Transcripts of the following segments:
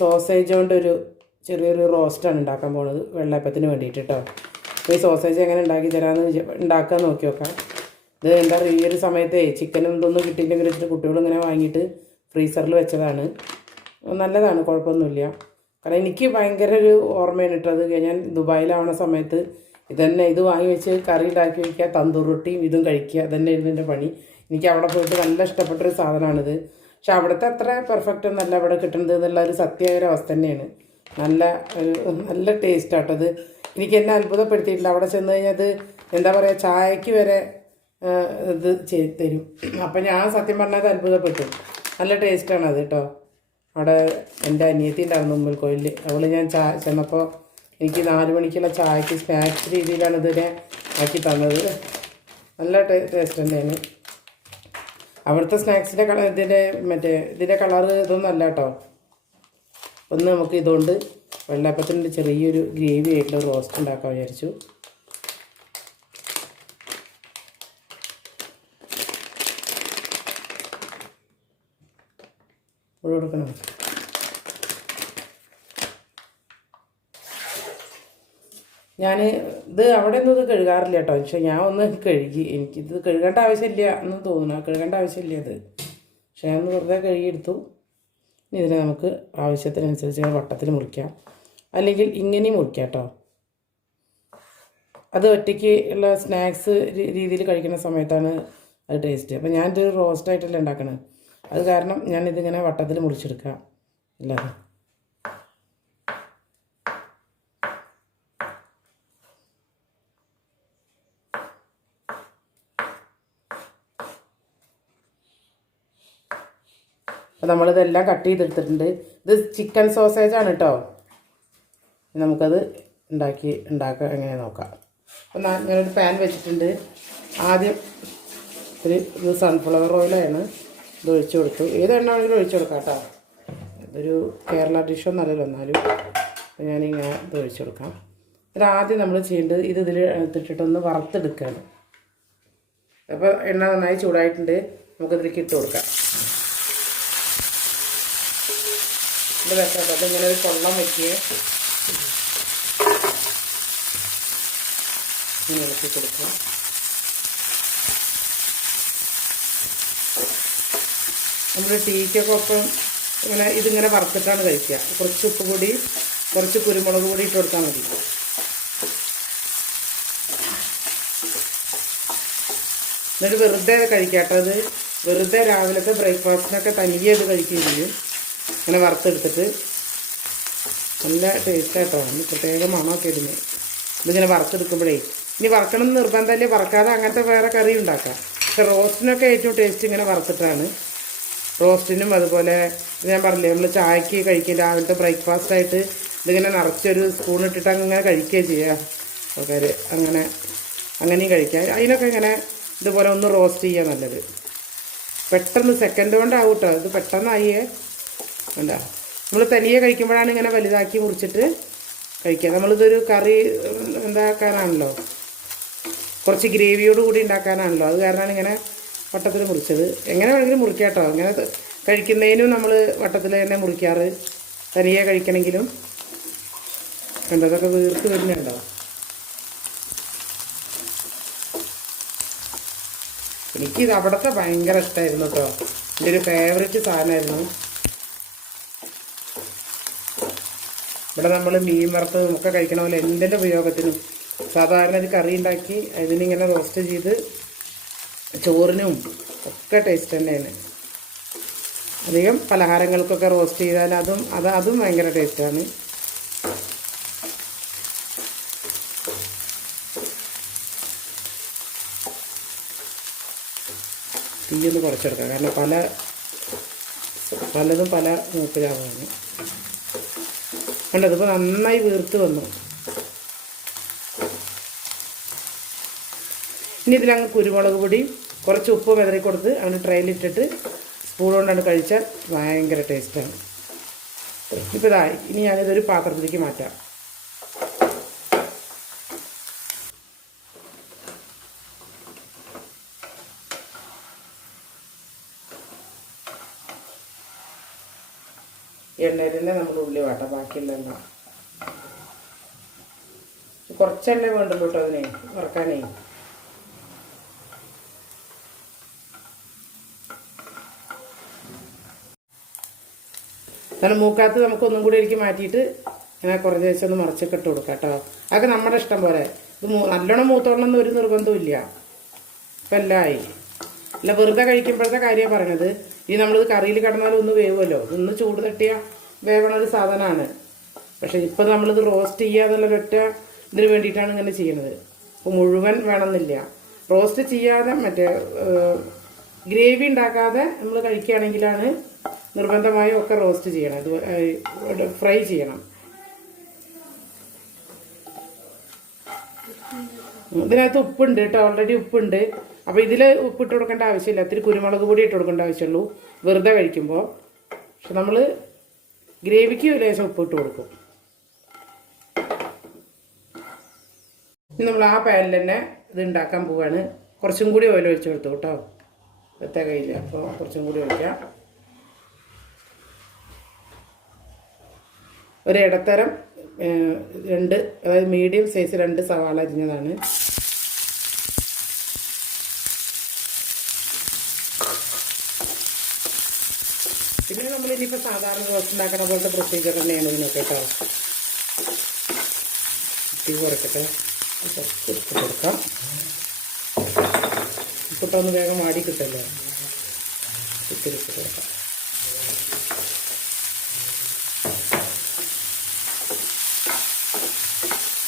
Sausage കൊണ്ടൊരു ചെറിയൊരു റോസ്റ്റാണ് ഉണ്ടാക്കാൻ പോകുന്നത് വെള്ളയപ്പത്തിന് വേണ്ടിയിട്ട് കേട്ടോ. അപ്പോൾ ഈ സോസേജ് എങ്ങനെ ഉണ്ടാക്കി തരാമെന്ന് ഉണ്ടാക്കാൻ നോക്കി നോക്കാം. ഇത് എന്താ പറയുക, ഈ ഒരു സമയത്ത് ചിക്കനും ഇതൊന്നും കിട്ടിയില്ലെങ്കിൽ വെച്ചിട്ട് കുട്ടികളിങ്ങനെ വാങ്ങിയിട്ട് ഫ്രീസറിൽ വെച്ചതാണ്. നല്ലതാണ്, കുഴപ്പമൊന്നുമില്ല. കാരണം എനിക്ക് ഭയങ്കര ഒരു ഓർമ്മയാണ് ഇട്ടത്. ഞാൻ ദുബായിലാവണ സമയത്ത് ഇതന്നെ ഇത് വാങ്ങി വെച്ച് കറി ഉണ്ടാക്കി വയ്ക്കുക, തന്തൂർ റൊട്ടിയും ഇതും കഴിക്കുക, അതന്നെ ആയിരുന്നു എൻ്റെ പണി. എനിക്ക് അവിടെ പോയിട്ട് നല്ല ഇഷ്ടപ്പെട്ടൊരു സാധനമാണിത്. പക്ഷെ അവിടുത്തെ അത്ര പെർഫെക്റ്റ് ഒന്നല്ല ഇവിടെ കിട്ടുന്നത് എന്നുള്ള ഒരു സത്യമായ ഒരു അവസ്ഥ തന്നെയാണ്. നല്ല ടേസ്റ്റാട്ടത്. എനിക്ക് എന്നെ അത്ഭുതപ്പെടുത്തിയിട്ടില്ല. അവിടെ ചെന്ന് കഴിഞ്ഞാൽ അത് എന്താ പറയുക, ചായക്ക് വരെ ഇത് ചെയ്ത് തരും. അപ്പം ഞാൻ സത്യം പറഞ്ഞത് അത്ഭുതപ്പെട്ടു. നല്ല ടേസ്റ്റാണ് അത് കേട്ടോ. അവിടെ എൻ്റെ അനിയത്തി ഉണ്ടായിരുന്നു മുമ്പിൽ കോയിലിൽ. അവൾ ഞാൻ ചെന്നപ്പോൾ എനിക്ക് 4 മണിക്കുള്ള ചായക്ക് സ്നാക്സ് രീതിയിലാണ് ഇതിനെ ആക്കി തന്നത്. നല്ല ടേസ്റ്റ് തന്നെയാണ്. അവിടുത്തെ സ്നാക്സിൻ്റെ ഇതിൻ്റെ കളറ് ഇതൊന്നും അല്ല കേട്ടോ. ഒന്ന് നമുക്ക് ഇതുകൊണ്ട് വെള്ളയപ്പത്തിൻ്റെ ചെറിയൊരു ഗ്രേവി ആയിട്ടുള്ള റോസ്റ്റ് ഉണ്ടാക്കാൻ വിചാരിച്ചു. കൊടുക്കണം. ഞാൻ ഇത് അവിടെ ഒന്നും ഇത് കഴുകാറില്ല കേട്ടോ. പക്ഷെ ഞാൻ ഒന്ന് കഴുകി, എനിക്കിത് കഴുകേണ്ട ആവശ്യമില്ല എന്ന് തോന്നുന്നു. കഴുകേണ്ട ആവശ്യമില്ല ഇത്. പക്ഷെ ഞാൻ ഒന്ന് വെറുതെ കഴുകിയെടുത്തു. ഇനി ഇതിനെ നമുക്ക് ആവശ്യത്തിനനുസരിച്ച് വട്ടത്തിൽ മുറിക്കാം, അല്ലെങ്കിൽ ഇങ്ങനെയും മുറിക്കാം കേട്ടോ. അത് ഒറ്റയ്ക്ക് ഉള്ള സ്നാക്സ് രീതിയിൽ കഴിക്കുന്ന സമയത്താണ് അത് ടേസ്റ്റ്. അപ്പോൾ ഞാനിതൊരു റോസ്റ്റായിട്ടല്ലേ ഉണ്ടാക്കണത്. അത് കാരണം ഞാനിതിങ്ങനെ വട്ടത്തിൽ മുറിച്ചെടുക്കാം അല്ലാതെ. അപ്പോൾ നമ്മളിതെല്ലാം കട്ട് ചെയ്തെടുത്തിട്ടുണ്ട്. ഇത് ചിക്കൻ സോസേജാണ് കേട്ടോ. നമുക്കത് ഉണ്ടാക്കാം എങ്ങനെ നോക്കാം. അപ്പോൾ ഞാനൊരു പാൻ വെച്ചിട്ടുണ്ട്. ആദ്യം ഒരു സൺഫ്ലവർ ഓയിലാണ് ഇത് ഒഴിച്ചു കൊടുത്തു. ഏത് എണ്ണ വേണമെങ്കിലും ഒഴിച്ചു കൊടുക്കാം കേട്ടോ. ഇതൊരു കേരള ഡിഷൊന്നല്ലല്ലോ എന്നാലും ഞാനിങ്ങനെ ഇത് ഒഴിച്ചു കൊടുക്കാം. ആദ്യം നമ്മൾ ചെയ്യേണ്ടത് ഇതിൽ ഇട്ടിട്ടൊന്ന് വറുത്തെടുക്കുകയാണ്. അപ്പോൾ എണ്ണ നന്നായി ചൂടായിട്ടുണ്ട്. നമുക്കിതിലേക്ക് ഇട്ട് കൊടുക്കാം. ഇത് വെക്കാം. അതിങ്ങനെ ഒരു കൊള്ളം വയ്ക്കുക, ഇങ്ങനെ ഇളക്കി കൊടുക്കുക. നമ്മൾ ടീക്കൊക്കെ ഒപ്പം ഇതിങ്ങനെ വറുത്തിട്ടാണ് കഴിക്കുക. കുറച്ച് ഉപ്പ് പൊടി, കുറച്ച് കുരുമുളക് പൊടി ഇട്ട് കൊടുത്താൽ മതി. എന്നിട്ട് വെറുതെ കഴിക്കാട്ടോ. അത് വെറുതെ രാവിലത്തെ ബ്രേക്ക്ഫാസ്റ്റിനൊക്കെ തനിയെ അത് കഴിക്കുകയും ചെയ്യും. ഇങ്ങനെ വറുത്തെടുത്തിട്ട് നല്ല ടേസ്റ്റായിട്ടോ. പ്രത്യേക മണമൊക്കെ ഇടുന്നു ഇതിങ്ങനെ വറുത്തെടുക്കുമ്പോഴേ. ഇനി വറക്കണം എന്ന് നിർബന്ധമല്ലേ, വറക്കാതെ അങ്ങനത്തെ വേറെ കറി ഉണ്ടാക്കാം. പക്ഷെ റോസ്റ്റിനൊക്കെ ഏറ്റവും ടേസ്റ്റ് ഇങ്ങനെ വറുത്തിട്ടാണ്. റോസ്റ്റിനും അതുപോലെ ഞാൻ പറഞ്ഞില്ലേ, നമ്മൾ ചായക്ക് കഴിക്കും, രാവിലത്തെ ബ്രേക്ക്ഫാസ്റ്റായിട്ട് ഇതിങ്ങനെ നിറച്ചൊരു സ്പൂൺ ഇട്ടിട്ട് അങ്ങനെ കഴിക്കുകയും ചെയ്യുക ആൾക്കാർ. അങ്ങനെയും കഴിക്കുക. അതിനൊക്കെ ഇങ്ങനെ ഇതുപോലെ ഒന്ന് റോസ്റ്റ് ചെയ്യുക നല്ലത്. പെട്ടെന്ന് സെക്കൻഡ് കൊണ്ടാവും കേട്ടോ. ഇത് പെട്ടെന്നായേ എന്താ, നമ്മൾ തനിയെ കഴിക്കുമ്പോഴാണ് ഇങ്ങനെ വലുതാക്കി മുറിച്ചിട്ട് കഴിക്കുക. നമ്മളിതൊരു കറി എന്താക്കാനാണല്ലോ, കുറച്ച് ഗ്രേവിയോട് കൂടി ഉണ്ടാക്കാനാണല്ലോ. അത് കാരണമാണ് ഇങ്ങനെ വട്ടത്തിൽ മുറിച്ചത്. എങ്ങനെ വേണമെങ്കിലും മുറിക്കാം കേട്ടോ. അങ്ങനെ കഴിക്കുന്നതിനും നമ്മൾ വട്ടത്തിൽ തന്നെ മുറിക്കാറ്, തനിയെ കഴിക്കണമെങ്കിലും. കണ്ടതൊക്കെ വീർത്ത് വരുന്നുണ്ടോ. എനിക്കിത് അവിടുത്തെ ഭയങ്കര ഇഷ്ടമായിരുന്നു കേട്ടോ. എൻ്റെ ഒരു ഫേവറേറ്റ് സാധനമായിരുന്നു. ഇവിടെ നമ്മൾ മീൻ വറുത്തതും ഒക്കെ കഴിക്കണ പോലെ എന്തിൻ്റെ ഉപയോഗത്തിനും സാധാരണ ഒരു കറി ഉണ്ടാക്കി അതിനിങ്ങനെ റോസ്റ്റ് ചെയ്ത് ചോറിനും ഒക്കെ ടേസ്റ്റ് തന്നെയാണ്. അധികം പലഹാരങ്ങൾക്കൊക്കെ റോസ്റ്റ് ചെയ്താൽ അതും ഭയങ്കര ടേസ്റ്റാണ്. തീയൊന്ന് കുറച്ചെടുക്കാം, കാരണം പലതും പല മൂപ്പിലാവാണ്. കണ്ടതിപ്പോൾ നന്നായി വീർത്ത് വന്നു. ഇനി ഇതിലങ്ങ് കുരുമുളക് പൊടി, കുറച്ച് ഉപ്പ് വിതറി കൊടുത്ത് അങ്ങനെ ട്രെയിലിട്ടിട്ട് സ്പൂൺ കൊണ്ടാണ് കഴിച്ചാൽ ഭയങ്കര ടേസ്റ്റാണ്. ഇപ്പോൾ ഇതായി. ഇനി ഞാനിതൊരു പാത്രത്തിലേക്ക് മാറ്റാം. എണ്ണയിൽ തന്നെ നമ്മൾ ഉള്ളി വാട്ടാം. ബാക്കിയുള്ള എണ്ണ കുറച്ചെണ്ണ വേണ്ടുള്ളൂ കേട്ടോ അതിനെ വറക്കാനേ. കാരണം മൂക്കാത്ത് നമുക്കൊന്നും കൂടി എനിക്ക് മാറ്റിയിട്ട് ഇങ്ങനെ കുറച്ച് വെച്ചൊന്ന് മറിച്ചൊക്കെ ഇട്ട് കൊടുക്കാം കേട്ടോ. അതൊക്കെ നമ്മുടെ ഇഷ്ടം പോലെ. ഇത് നല്ലോണം മൂത്തോളണമെന്ന് ഒരു നിർബന്ധമില്ല. ഇപ്പം എല്ലാം ആയി. അല്ല വെറുതെ കഴിക്കുമ്പോഴത്തെ കാര്യമാണ് പറഞ്ഞത്. ഇനി നമ്മളിത് കറിയിൽ കിടന്നാലും ഒന്ന് വേവുമല്ലോ. ഇതൊന്ന് ചൂട് തട്ടിയ വേവണ ഒരു സാധനമാണ്. പക്ഷേ ഇപ്പം നമ്മളിത് റോസ്റ്റ് ചെയ്യുക എന്നുള്ളൊരൊറ്റ ഇതിന് വേണ്ടിയിട്ടാണ് ഇങ്ങനെ ചെയ്യുന്നത്. അപ്പോൾ മുഴുവൻ വേണമെന്നില്ല. റോസ്റ്റ് ചെയ്യാതെ മറ്റേ ഗ്രേവി ഉണ്ടാക്കാതെ നമ്മൾ കഴിക്കുകയാണെങ്കിലാണ് നിർബന്ധമായും ഒക്കെ റോസ്റ്റ് ചെയ്യണം. ഇത് ഫ്രൈ ചെയ്യണം. ഇതിനകത്ത് ഉപ്പുണ്ട് കേട്ടോ, ഓൾറെഡി ഉപ്പുണ്ട്. അപ്പോൾ ഇതിൽ ഉപ്പിട്ട് കൊടുക്കേണ്ട ആവശ്യമില്ല. ഇത്തിരി കുരുമുളക് പൊടി ഇട്ട് കൊടുക്കേണ്ട ആവശ്യമുള്ളൂ വെറുതെ കഴിക്കുമ്പോൾ. പക്ഷെ നമ്മൾ ഗ്രേവിക്ക് ലേശം ഉപ്പിട്ട് കൊടുക്കും. ഇനി നമ്മൾ ആ പാനിൽ തന്നെ ഇത് ഉണ്ടാക്കാൻ പോവാണ്. കുറച്ചും കൂടി ഓയിൽ ഒഴിച്ച് കൊടുത്തു കേട്ടോ. എത്താൻ കഴിയില്ല, അപ്പോൾ കുറച്ചും കൂടി ഒഴിക്കാം. ഒരു ഇടത്തരം അതായത് മീഡിയം സൈസ് 2 സവാള അരിഞ്ഞതാണ്. പിന്നെ നമ്മളിനിപ്പോൾ സാധാരണ റോസ്റ്റ് ഉണ്ടാക്കണ പോലത്തെ പ്രൊസീജിയർ തന്നെയാണ് ഇതിനൊക്കെ കേട്ടോ. തീ കുറയ്ക്കട്ടെ, കുറച്ച് ഉപ്പ് കൊടുക്കാം. ഉപ്പിട്ടൊന്ന് വേഗം വാടി കിട്ടല്ലോ. ഇത്തിരി ഉപ്പ് കൊടുക്കാം.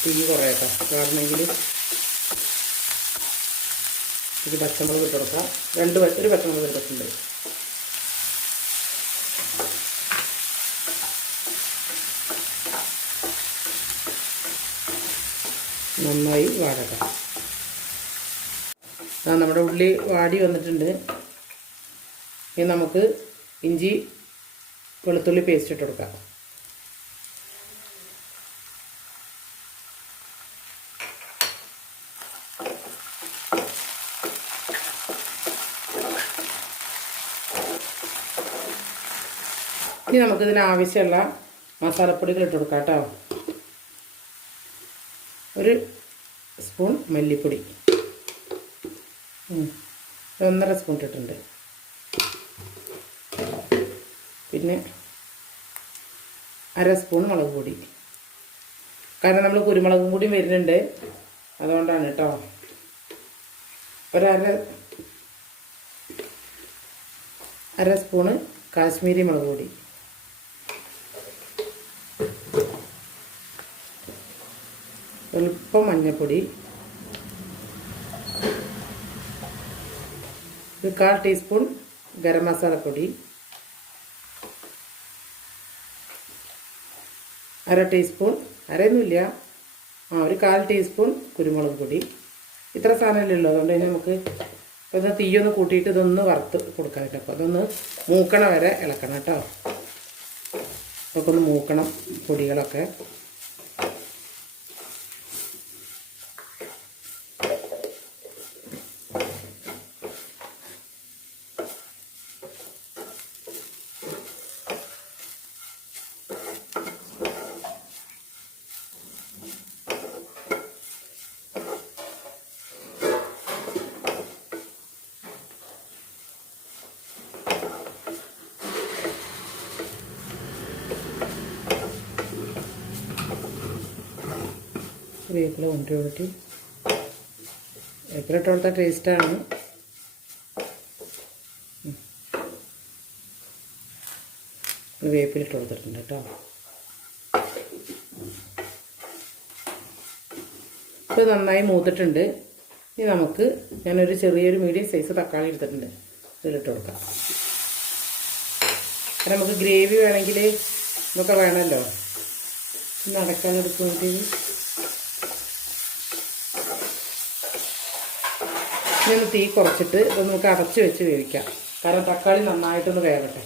തീ കുറയട്ടോ, കാരണമെങ്കിൽ ഇത് പച്ചമുളക് ഇട്ട് കൊടുക്കാം. ഒരു പച്ചമുളക് എടുത്തിട്ടുണ്ട്. നന്നായി വാടട്ടെ. നമ്മുടെ ഉള്ളി വാടി വന്നിട്ടുണ്ട്. ഇനി നമുക്ക് ഇഞ്ചി വെളുത്തുള്ളി പേസ്റ്റ് ഇട്ട് കൊടുക്കാം. ഇനി നമുക്കിതിന് ആവശ്യമുള്ള മസാലപ്പൊടികൾ ഇട്ട് കൊടുക്കാം കേട്ടോ. 1 സ്പൂൺ മല്ലിപ്പൊടി, 1.5 സ്പൂൺ ഇട്ടിട്ടുണ്ട്. പിന്നെ 1/2 സ്പൂൺ മുളക് പൊടി. കാരണം നമ്മൾ കുരുമുളകും കൂടി വരുന്നുണ്ട്, അതുകൊണ്ടാണ് കേട്ടോ. 1/2 സ്പൂണ് കാശ്മീരി മുളക് പൊടി. അല്പം മഞ്ഞൾപ്പൊടി, 1/4 ടീസ്പൂൺ ഗരം മസാലപ്പൊടി, 1/2 ടീസ്പൂൺ, അരയൊന്നുമില്ല, ഒരു 1/4 ടീസ്പൂൺ കുരുമുളക് പൊടി. ഇത്ര സാധനമല്ലേ ഉള്ളൂ. അതുകൊണ്ട് തന്നെ നമുക്ക് ഇതൊന്ന് തീയൊന്ന് കൂട്ടിയിട്ട് ഇതൊന്ന് വറുത്ത് കൊടുക്കാം കേട്ടോ. അപ്പോൾ അതൊന്ന് മൂക്കണ വരെ ഇളക്കണം കേട്ടോ. അതൊക്കെ ഒന്ന് മൂക്കണം പൊടികളൊക്കെ. വേപ്പില കൊണ്ടുപോയിട്ട് വേപ്പില ഇട്ട് കൊടുത്താൽ ടേസ്റ്റാണ്. വേപ്പിലിട്ട് കൊടുത്തിട്ടുണ്ട് കേട്ടോ. ഇത് നന്നായി മൂത്തിട്ടുണ്ട്. ഇനി നമുക്ക് ഞാനൊരു ചെറിയൊരു മീഡിയം സൈസ് തക്കാളി എടുത്തിട്ടുണ്ട്, ഇതിലിട്ട് കൊടുക്കാം. കാരണം നമുക്ക് ഗ്രേവി വേണമെങ്കിൽ ഇതൊക്കെ വേണമല്ലോ. ഒന്ന് അടക്കാനെടുക്കാൻ വേണ്ടി ഇനി തീ കുറച്ചിട്ട് ഇത് നമുക്ക് അടച്ച് വെച്ച് വേവിക്കാം. കാരണം തക്കാളി നന്നായിട്ടൊന്ന് വേവട്ടെ.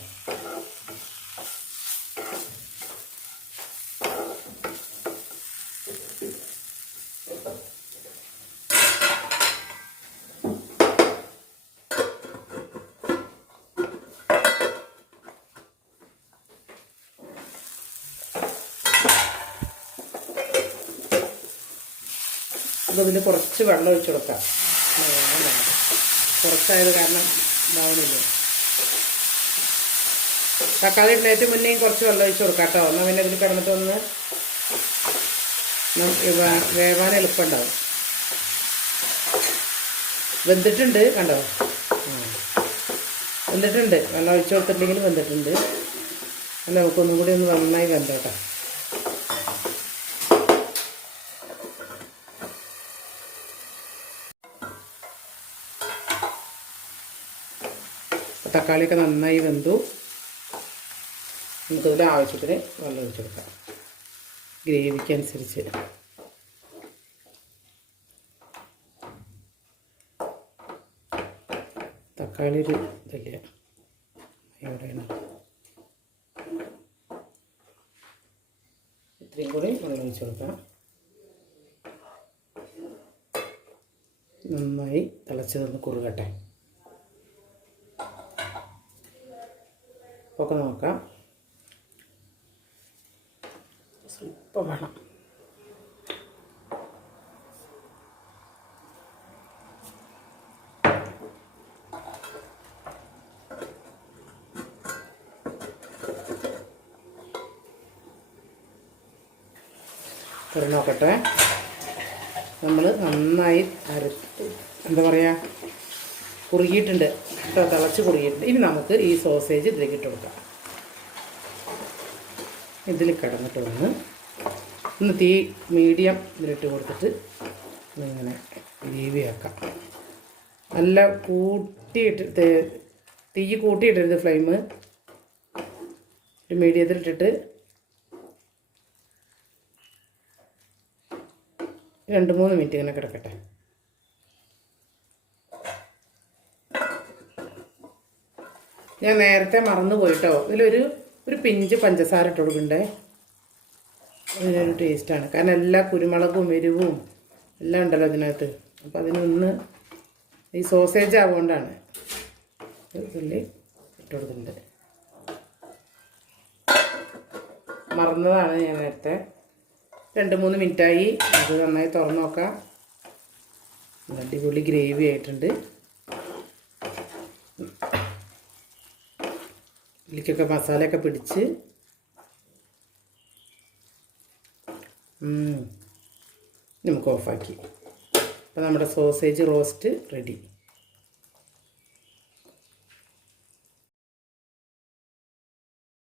അപ്പോൾ ഇതിൽ കുറച്ച് വെള്ളം ഒഴിച്ച് കൊടുക്കാം. കുറച്ചായത് കാരണം ഇതാവുന്നില്ല. തക്കാളി ഇടുന്നതിന് മുന്നേ കുറച്ച് വെള്ളം ഒഴിച്ച് കൊടുക്കാം കേട്ടോ. എന്നാൽ പിന്നെ ഇതിൽ കിടന്നിട്ടൊന്ന് വേവാൻ എളുപ്പമുണ്ടാവും. വെന്തിട്ടുണ്ട് കണ്ടോ, വെന്തിട്ടുണ്ട്. വെള്ളം ഒഴിച്ച് കൊടുത്തിട്ടുണ്ടെങ്കിൽ വെന്തിട്ടുണ്ട്. അല്ല നമുക്കൊന്നും കൂടി ഒന്ന് നന്നായി വെന്തോട്ടെ. തക്കാളിയൊക്കെ നന്നായി വെന്തു. നമുക്കിതിൽ ആവശ്യത്തിന് വെള്ളം ഒഴിച്ച് കൊടുക്കാം ഗ്രേവിക്കനുസരിച്ച്. തക്കാളി ഒരു ഇതില്ല എവിടെയാണ്. ഇത്രയും കൂടി വെള്ളം ഒഴിച്ച് കൊടുക്കാം. നന്നായി തിളച്ച് നിന്ന് കുറുകട്ടെ. ഒക്കെ നോക്കാം. സ്വല്പം വേണം. തുറന്ന് നോക്കട്ടെ. നമ്മൾ നന്നായി എന്താ പറയുക, കുറുകിയിട്ടുണ്ട് കേട്ടോ, തിളച്ച് കുറുകിയിട്ടുണ്ട്. ഇനി നമുക്ക് ഈ സോസേജ് ഇതിലേക്ക് ഇട്ട് കൊടുക്കാം. ഇതിൽ കിടന്നിട്ട് ഒന്ന് തീ മീഡിയം ഇതിലിട്ട് കൊടുത്തിട്ട് ഇങ്ങനെ ഗ്രേവിയാക്കാം. നല്ല കൂട്ടിയിട്ട് തീ കൂട്ടിയിട്ടരുത്, ഫ്ലെയിം ഒരു മീഡിയത്തിലിട്ടിട്ട് 2-3 മിനിറ്റ് ഇങ്ങനെ കിടക്കട്ടെ. ഞാൻ നേരത്തെ മറന്നു പോയിട്ടോ, ഇതിലൊരു പിഞ്ച് പഞ്ചസാര ഇട്ട് കൊടുക്കണ്ടേ. അതിനൊരു ടേസ്റ്റാണ്. കാരണം എല്ലാ കുരുമുളകും എരിവും എല്ലാം ഉണ്ടല്ലോ അതിനകത്ത്. അപ്പം അതിനൊന്ന് ഈ സോസേജ് ആവുകൊണ്ടാണ് ഇതിൽ ഇട്ട് കൊടുക്കുന്നുണ്ട്. മറന്നതാണ് ഞാൻ നേരത്തെ. 2-3 മിനിറ്റായി. അത് നന്നായി തുറന്ന് നോക്കാം. അടിപൊളി ഗ്രേവി ആയിട്ടുണ്ട്. ഇതിലേക്കൊക്കെ മസാലയൊക്കെ പിടിച്ച് നമുക്ക് ഓഫാക്കി. അപ്പോൾ നമ്മുടെ സോസേജ് റോസ്റ്റ് റെഡി.